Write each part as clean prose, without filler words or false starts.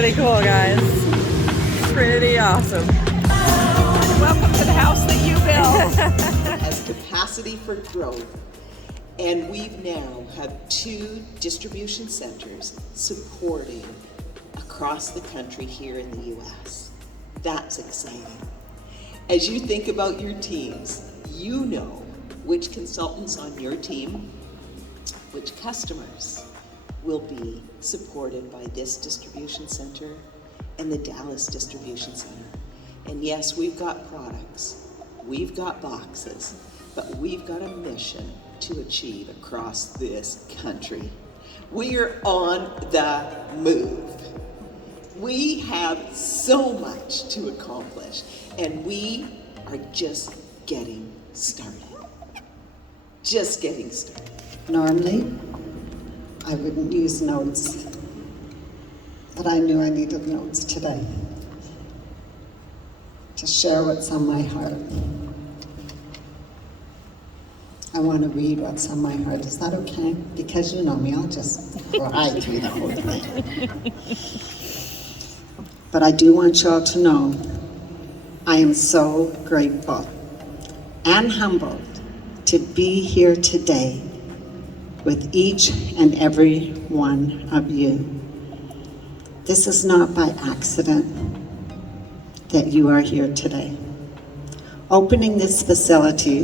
pretty cool, guys. Pretty awesome. Welcome to the house that you built. Has capacity for growth, and we've now have 2 distribution centers supporting across the country here in the US. That's exciting. As you think about your teams, you know which consultants on your team, which customers will be supported by this distribution center and the Dallas distribution center. And yes, we've got products, we've got boxes, but we've got a mission to achieve across this country. We are on the move. We have so much to accomplish, and we are just getting started. Just getting started. Normally, I wouldn't use notes, but I knew I needed notes today to share what's on my heart. I want to read what's on my heart. Is that okay? Because you know me, I'll just cry through the whole thing. But I do want you all to know I am so grateful and humbled to be here today with each and every one of you. This is not by accident that you are here today. Opening this facility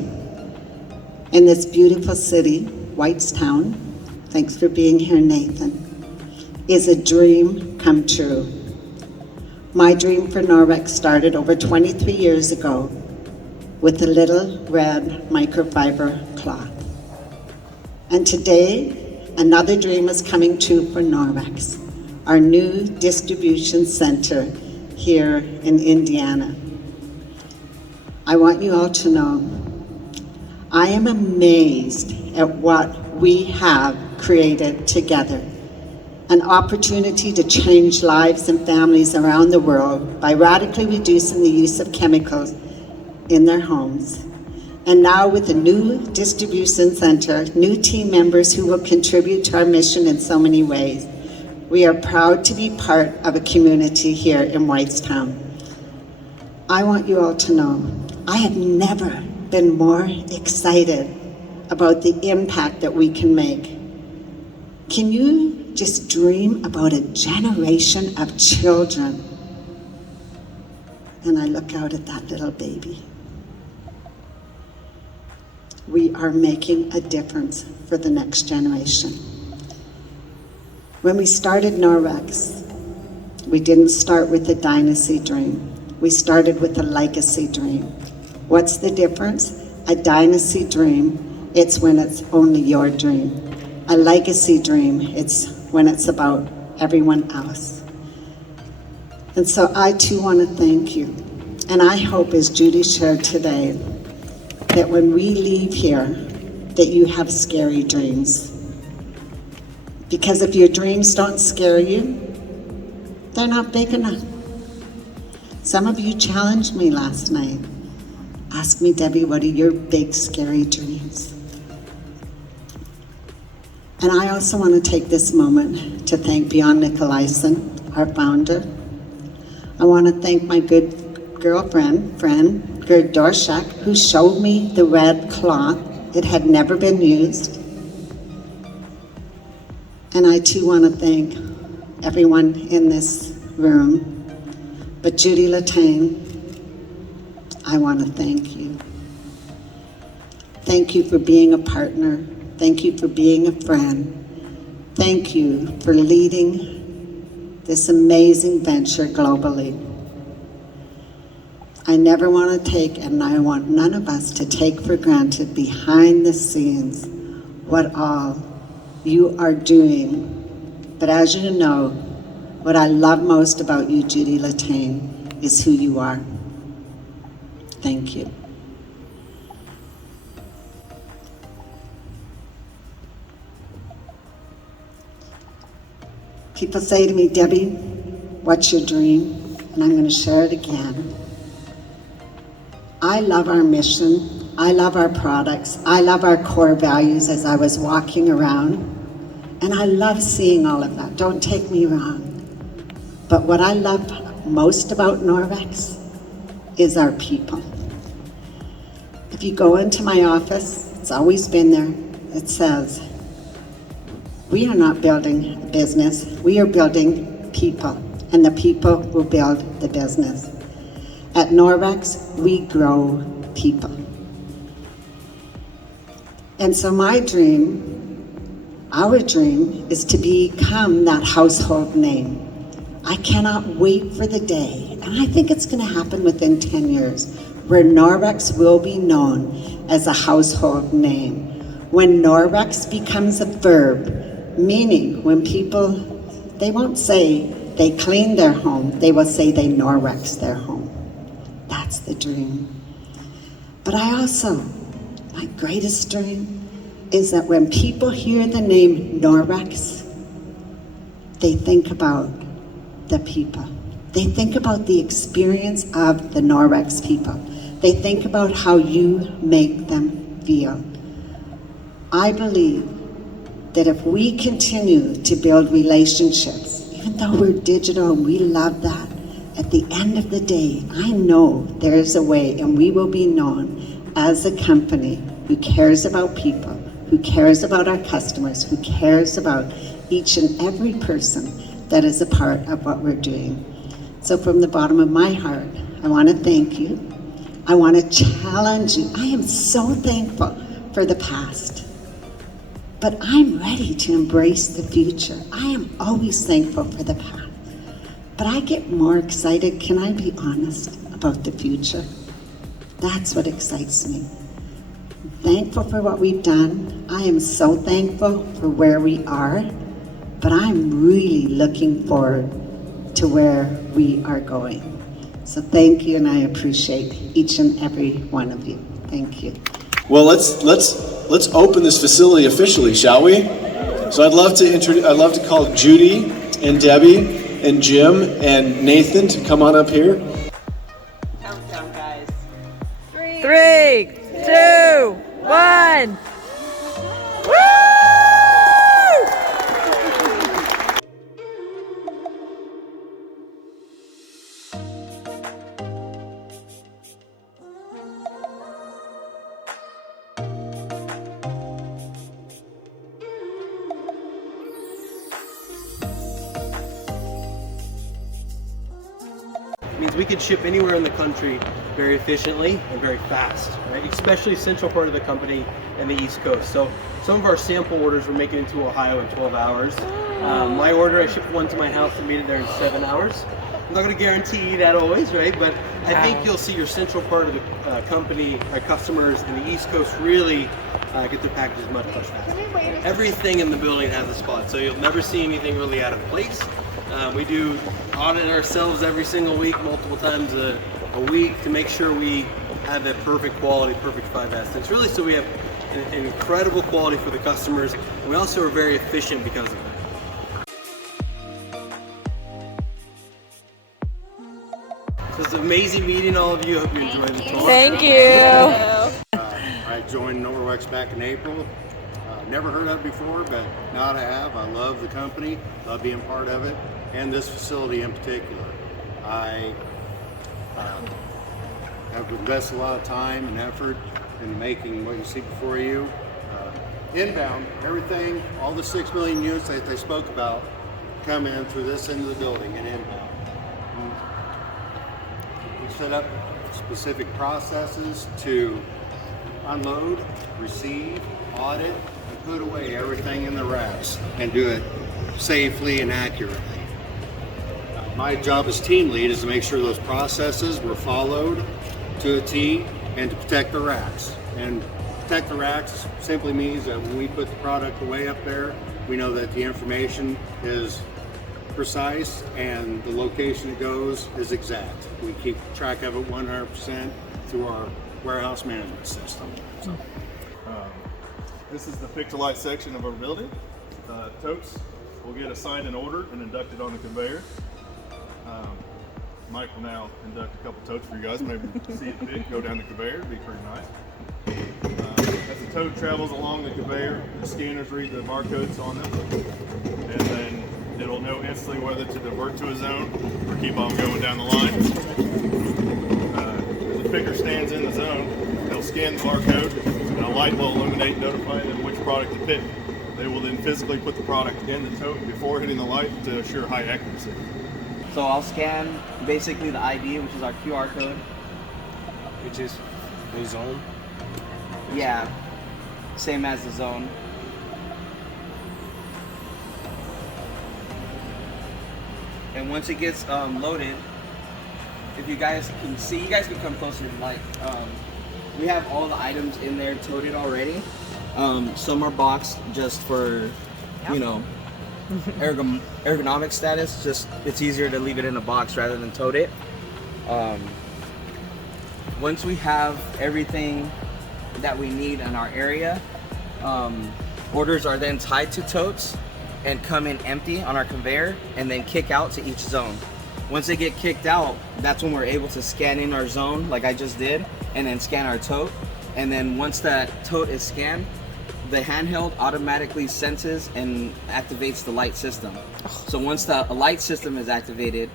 in this beautiful city, Whitestown, thanks for being here, Nathan, is a dream come true. My dream for Norwex started over 23 years ago with a little red microfiber cloth. And today, another dream is coming true for Norwex, our new distribution center here in Indiana. I want you all to know, I am amazed at what we have created together. An opportunity to change lives and families around the world by radically reducing the use of chemicals in their homes. And now with a new distribution center, new team members who will contribute to our mission in so many ways, we are proud to be part of a community here in Whitestown. I want you all to know, I have never been more excited about the impact that we can make. Can you just dream about a generation of children? And I look out at that little baby. We are making a difference for the next generation. When we started Norwex, we didn't start with a dynasty dream. We started with a legacy dream. What's the difference? A dynasty dream, it's when it's only your dream. A legacy dream, it's when it's about everyone else. And so I too want to thank you. And I hope, as Judy shared today, that when we leave here, that you have scary dreams. Because if your dreams don't scare you, they're not big enough. Some of you challenged me last night. Asked me, Debbie, what are your big scary dreams? And I also want to take this moment to thank Bjorn Nicolaisen, our founder. I want to thank my good friend, Gerd Dorschak, who showed me the red cloth. It had never been used. And I too want to thank everyone in this room. But Judy Latane, I want to thank you. Thank you for being a partner. Thank you for being a friend. Thank you for leading this amazing venture globally. I never want to take, and I want none of us to take for granted behind the scenes what all you are doing. But as you know, what I love most about you, Judy Latane, is who you are. Thank you. People say to me, Debbie, what's your dream? And I'm going to share it again. I love our mission. I love our products. I love our core values as I was walking around. And I love seeing all of that. Don't take me wrong. But what I love most about Norwex is our people. If you go into my office, it's always been there, it says, we are not building a business, we are building people, and the people will build the business. At Norwex, we grow people. And so my dream, our dream, is to become that household name. I cannot wait for the day, and I think it's going to happen within 10 years, where Norwex will be known as a household name. When Norwex becomes a verb, meaning when people, they won't say they clean their home, they will say they Norwex their home. That's the dream. But I also, my greatest dream is that when people hear the name Norwex, they think about the people. They think about the experience of the Norwex people. They think about how you make them feel. I believe that if we continue to build relationships, even though we're digital and we love that, at the end of the day, I know there is a way, and we will be known as a company who cares about people, who cares about our customers, who cares about each and every person that is a part of what we're doing. So from the bottom of my heart, I want to thank you. I want to challenge you. I am so thankful for the past, but I'm ready to embrace the future. I am always thankful for the past, but I get more excited, can I be honest, about the future. That's what excites me. I'm thankful for what we've done. I am so thankful for where we are, but I'm really looking forward to where we are going. So thank you, and I appreciate each and every one of you. Thank you. Well, let's open this facility officially, shall we? So I'd love to call Judy and Debbie and Jim and Nathan to come on up here. Countdown, guys. 3, 2, 1. Woo! Means we could ship anywhere in the country very efficiently and very fast, right? Especially central part of the company and the East Coast. So some of our sample orders we're making into Ohio in 12 hours. My order, I shipped one to my house and made it there in 7 hours. I'm not going to guarantee that always, right? But I think you'll see your central part of the company, our customers in the East Coast really get their packages much faster. Everything in the building has a spot, so you'll never see anything really out of place. We do audit ourselves every single week, multiple times a week, to make sure we have that perfect quality, perfect 5S. It's really so we have an incredible quality for the customers, and we also are very efficient because of it. So it's amazing meeting all of you. I hope you enjoyed the tour. Thank you. I joined Norwex back in April. Never heard of it before, but now that I have, I love the company, love being part of it, and this facility in particular. I have invested a lot of time and effort in making what you see before you. Inbound, everything, all the 6 million units that they spoke about come in through this end of the building and inbound. We set up specific processes to unload, receive, audit, and put away everything in the racks and do it safely and accurately. My job as team lead is to make sure those processes were followed to a T and to protect the racks. And protect the racks simply means that when we put the product away up there, we know that the information is precise and the location it goes is exact. We keep track of it 100% through our warehouse management system. So. This is the pick-to-light section of our building. Totes will get assigned an order and inducted on the conveyor. Mike will now induct a couple totes for you guys. Maybe see it fit, go down the conveyor. It'd be pretty nice. As the tote travels along the conveyor, the scanners read the barcodes on them, and then it'll It'll know instantly whether to divert to a zone or keep on going down the line. The picker stands in the zone. They'll scan the barcode, and a light will illuminate, notifying them which product to pick. They will then physically put the product in the tote before hitting the light to assure high accuracy. So I'll scan basically the ID, which is our QR code. Which is the zone. Yeah, same as the zone. And once it gets loaded, if you guys can see, you guys can come closer to the light. We have all the items in there toted already. Some are boxed just for, you know, ergonomic status. Just it's easier to leave it in a box rather than tote it. Once we have everything that we need in our area, orders are then tied to totes and come in empty on our conveyor and then kick out to each zone. Once they get kicked out, that's when we're able to scan in our zone like I just did and then scan our tote. And then once that tote is scanned, the handheld automatically senses and activates the light system. So once the light system is activated,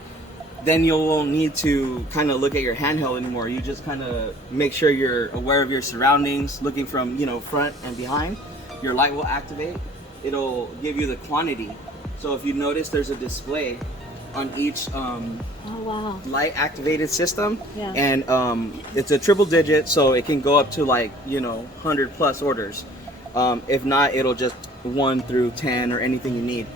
then you won't need to kind of look at your handheld anymore. You just kind of make sure you're aware of your surroundings, looking from, you know, front and behind. Your light will activate. It'll give you the quantity. So if you notice, there's a display on each light activated system. Yeah. And it's a triple digit, so it can go up to like, you know, 100 plus orders. If not, it'll just 1 through 10 or anything you need.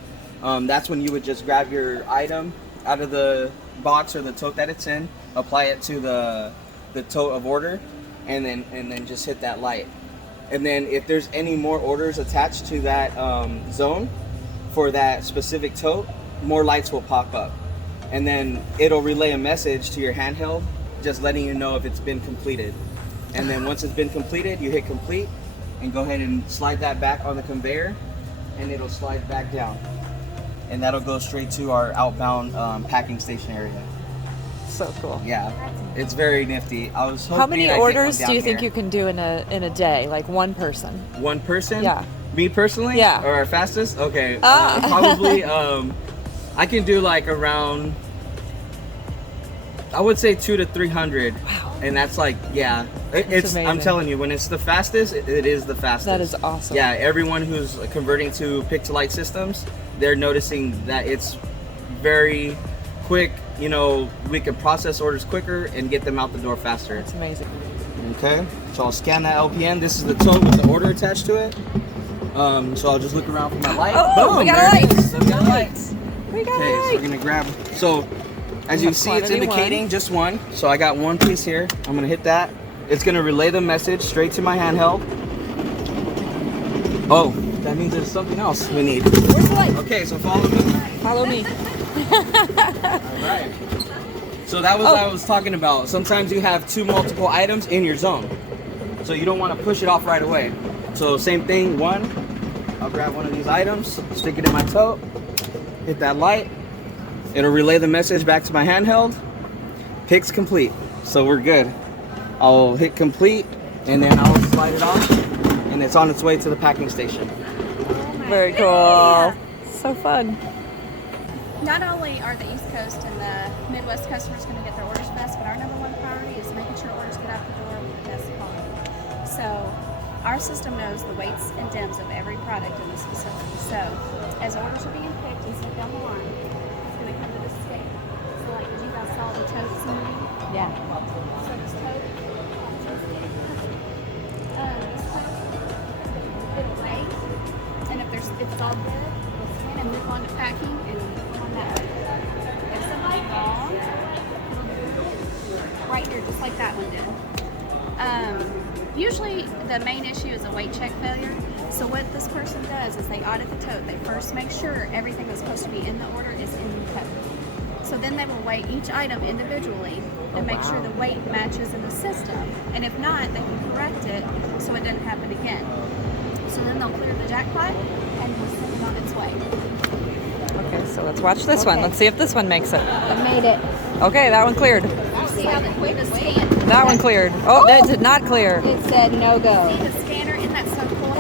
That's when you would just grab your item out of the box or the tote that it's in, apply it to the tote of order, and then just hit that light. And then if there's any more orders attached to that zone for that specific tote, more lights will pop up. And then it'll relay a message to your handheld just letting you know if it's been completed. And then once it's been completed, you hit complete and go ahead and slide that back on the conveyor, and it'll slide back down. And that'll go straight to our outbound packing station area. So cool. Yeah, it's very nifty. I was hoping How many I'd get orders one do you down think here. you can do in a day? Like one person? One person? Yeah. Me personally? Yeah. Or our fastest? Okay. Ah. Probably. I can do like around, I would say 200 to 300. Wow. And that's like, yeah. It's. I'm amazing. telling you, when it's the fastest, it is the fastest. That is awesome. Yeah. Everyone who's converting to pick-to-light systems, they're noticing that it's very quick. You know, we can process orders quicker and get them out the door faster. It's amazing. Okay, so I'll scan that LPN. This is the tote with the order attached to it. So I'll just look around for my light. Oh, Boom, we got there a it light. is. We got a light. We got Okay, a so light. we're gonna grab. So as you see, it's Quantity indicating one. just one. So I got one piece here. I'm gonna hit that. It's gonna relay the message straight to my handheld. Oh, that means there's something else we need. Where's the light? Okay, so follow me. Follow me. All right. So that was what I was talking about. Sometimes you have multiple items in your zone. So you don't want to push it off right away. So same thing, one. I'll grab one of these items, stick it in my tote, hit that light. It'll relay the message back to my handheld. Pick's complete. So we're good. I'll hit complete and then I'll slide it off and it's on its way to the packing station. Very cool. So fun. Not only are the East Coast and the Midwest customers going to get their orders fast, but our number one priority is making sure orders get out the door with the best quality. So our system knows the weights and dims of every product in this facility. So as orders are being picked and sent down the line, it's going to come to this state. So like you guys saw the totes moving. Yeah. So this tote, it'll weigh, and if it's all good, we'll scan and move on to packing and on that way. If something's wrong, right here, just like that one did. Usually the main issue is a weight check failure. So what this person does is they audit the tote. They first make sure everything that's supposed to be in the order is in the tote. So then they will weigh each item individually and make sure the weight matches in the system. And if not, they can correct it so it doesn't happen again. So then they'll clear the jackpot and we'll send it on its way. Okay, so let's watch this one. Let's see if this one makes it. I made it. Okay, that one cleared. See how the quick scan. That one cleared. Oh, that did not clear. It said no go. See the scanner? Isn't that so cool?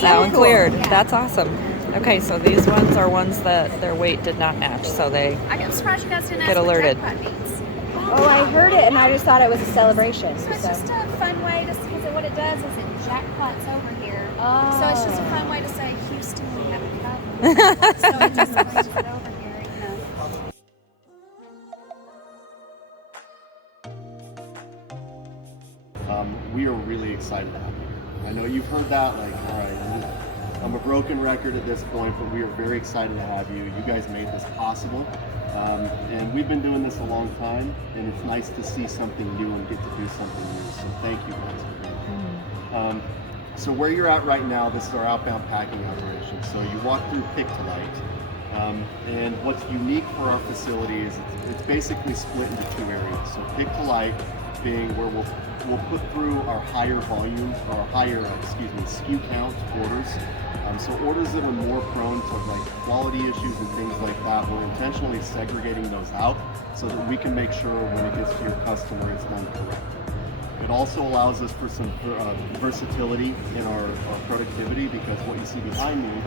That one cleared. Yeah. That's awesome. Okay, so these ones are ones that their weight did not match, so they I'm surprised you guys didn't get ask what alerted. jackpot means. Oh, I heard it and I just thought it was a celebration. So it's just a fun way to, because what it does is it jackpots over here. Oh. So it's just a fun way to say, Houston, we have a problem. So it just brings it over here, you know. We are really excited to have you here. I know you've heard that, like, all right, I'm a broken record at this point, but we are very excited to have you. You guys made this possible. And we've been doing this a long time, and it's nice to see something new and get to do something new. So thank you guys for doing that. So where you're at right now, this is our outbound packing operation. So you walk through Pick to Light. And what's unique for our facility is it's basically split into two areas. So Pick to Light being where we'll put through our higher volume, or higher, SKU count orders. So orders that are more prone to like quality issues and things like that, we're intentionally segregating those out so that we can make sure when it gets to your customer it's done correctly. It also allows us for some versatility in our productivity, because what you see behind me,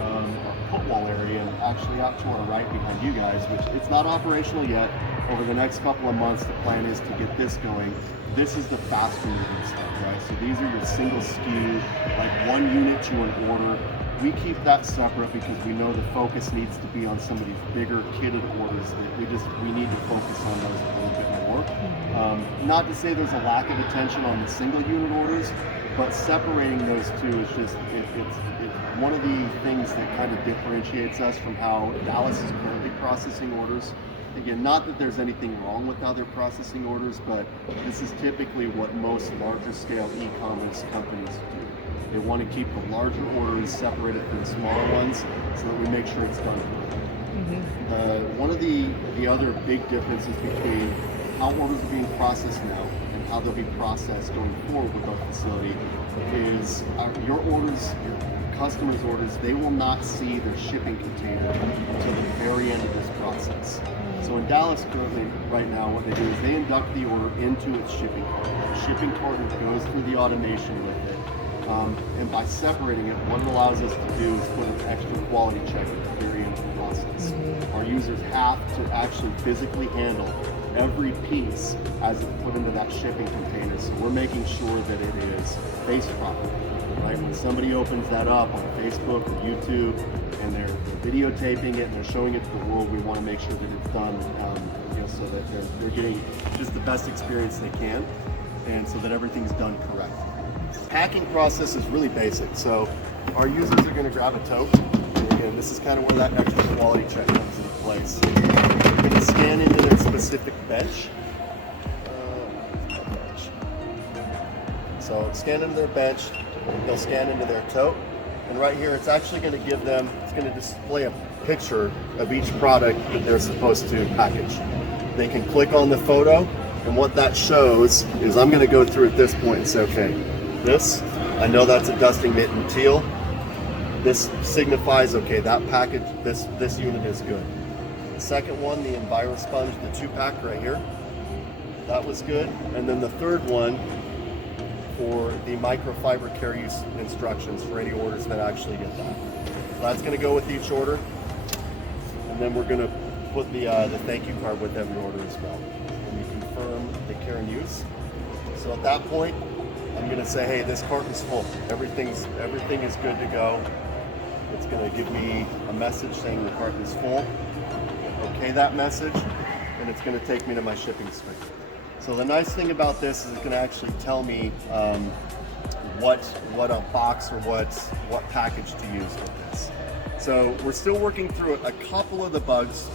our put wall area, and actually out to our right behind you guys, which it's not operational yet. Over the next couple of months, the plan is to get this going. This is the faster moving stuff, right? So these are your single SKU, like 1 unit to an order. We keep that separate because we know the focus needs to be on some of these bigger kitted orders that we need to focus on those a little bit more. Not to say there's a lack of attention on the single unit orders, but separating those two is just, it's one of the things that kind of differentiates us from how Dallas is currently processing orders. Again, not that there's anything wrong with how they're processing orders, but this is typically what most larger scale e-commerce companies do. They want to keep the larger orders separated from the smaller ones so that we make sure it's done correctly. One of the other big differences between how orders are being processed now and how they'll be processed going forward with our facility is your orders, your customers' orders, they will not see their shipping container until the very end of this process. So in Dallas currently, right now, what they do is they induct the order into its shipping carton. The shipping carton goes through the automation with it. And by separating it, what it allows us to do is put an extra quality check at the very end of the process. Our users have to actually physically handle every piece as it's put into that shipping container. So we're making sure that it is faced properly. Right? When somebody opens that up on Facebook or YouTube and they're videotaping it and they're showing it to the world, we want to make sure that it's done so that they're getting just the best experience they can, and so that everything's done correctly. Packing process is really basic. So our users are going to grab a tote, and again, this is kind of where that extra quality check comes into place. They're going to scan into their specific bench. So scan into their bench, they'll scan into their tote, and right here it's actually going to give them, it's going to display a picture of each product that they're supposed to package. They can click on the photo, and what that shows is, I'm going to go through at this point and say, okay, this, I know that's a dusting mitt in teal. This signifies, okay, that package, this unit is good. The second one, the EnviroSponge, the 2-pack right here, that was good. And then the third one, for the microfiber care use instructions for any orders that actually get that. So that's going to go with each order, and then we're going to put the thank you card with every order as well. And we confirm the care and use. So at that point, I'm going to say, hey, this carton's full. Everything is good to go. It's going to give me a message saying the carton is full. Okay, that message, and it's going to take me to my shipping screen. So the nice thing about this is it can actually tell me what a box or what package to use with this. So we're still working through a couple of the bugs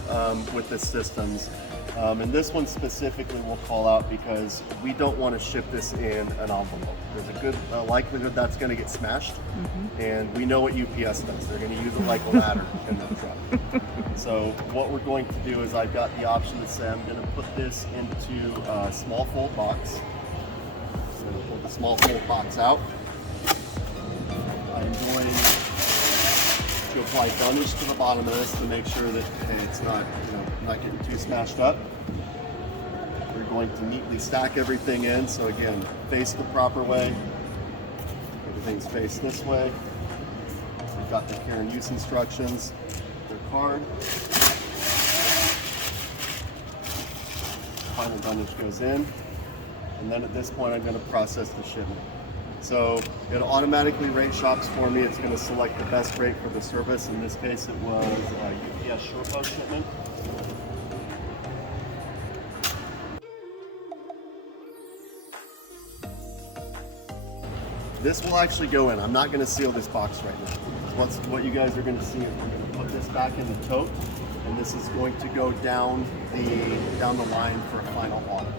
with the systems. And this one specifically we'll call out because we don't want to ship this in an envelope. There's a good likelihood that's going to get smashed, and we know what UPS does. They're going to use it like a ladder in their truck. So what we're going to do is I've got the option to say I'm going to put this into a small fold box. So I'm going to pull the small fold box out. I'm going to apply dunnage to the bottom of this to make sure that it's not, not getting too smashed up. We're going to neatly stack everything in. So again, face the proper way. Everything's faced this way. got their care and use instructions, their card. Final dunnage goes in, and then at this point I'm going to process the shipment. So it automatically rate shops for me. It's going to select the best rate for the service. In this case it was a UPS SurePost shipment. This will actually go in. I'm not going to seal this box right now. What you guys are going to see is we're going to put this back in the tote, and this is going to go down the line for a final audit.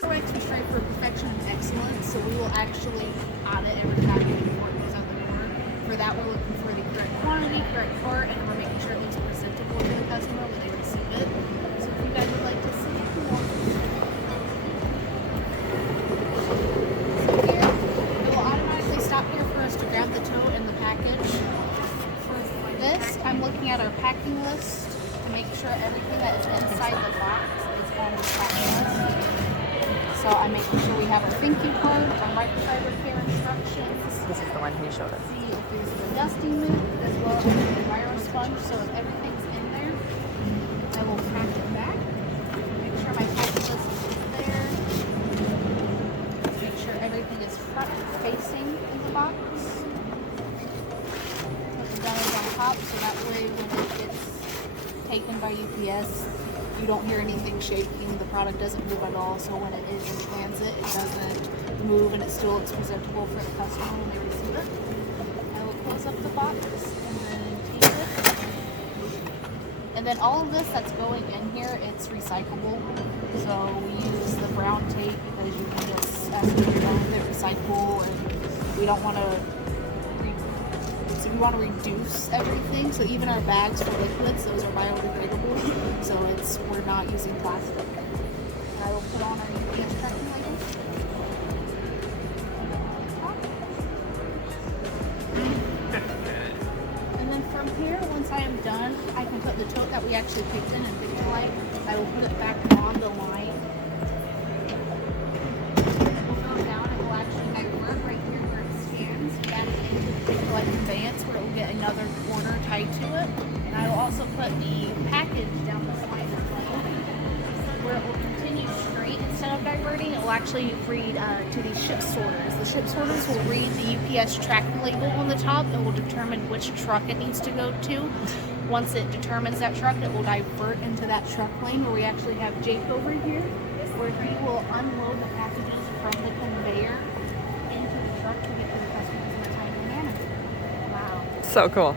Norwex we strive for perfection and excellence, so we will actually audit every package before it goes out the door. For that, we're looking for the correct quantity, correct part, and we're making sure everything's presentable to the customer when they receive it. So if you guys would like to see more. So here, it will automatically stop here for us to grab the tote and the package. For this, I'm looking at our packing list to make sure everything that is inside the box is on the packing list. So I'm making sure we have our thank you card, our microfiber care instructions. This is the one he showed us. See if there's the dusting mitt as well as the wire sponge. So if everything's in there, I will pack it back. Make sure my packing list is there. Make sure everything is front facing in the box. Put the gunners on top so that way when it gets taken by UPS, you don't hear anything shaking, the product doesn't move at all, so when it is in transit, it doesn't move and it still looks presentable for the customer when they receive it. I will close up the box and then tape it. And then all of this that's going in here, it's recyclable. So we use the brown tape because you can just, as we know, they recycle, and we don't want to we want to reduce everything, so even our bags for liquids, those are biodegradable, so we're not using plastic. And I will put on our UPS tracking label. And then from here, once I am done, I can put the tote that we actually picked in and Victorite. I will put it back on the line. It will go down, it will actually divert right here where it stands. That is into the Victorite conveyance where it will get another order tied to it. And I will also put the package down the line where it will continue straight instead of diverting. It will actually read to these ship sorters. The ship sorters will read the UPS tracking label on the top. It will determine which truck it needs to go to. Once it determines that truck, it will divert into that truck lane where we actually have Jake over here, where he will unload the packages from the conveyor into the truck to get to the customers in a timely manner. Wow. So cool.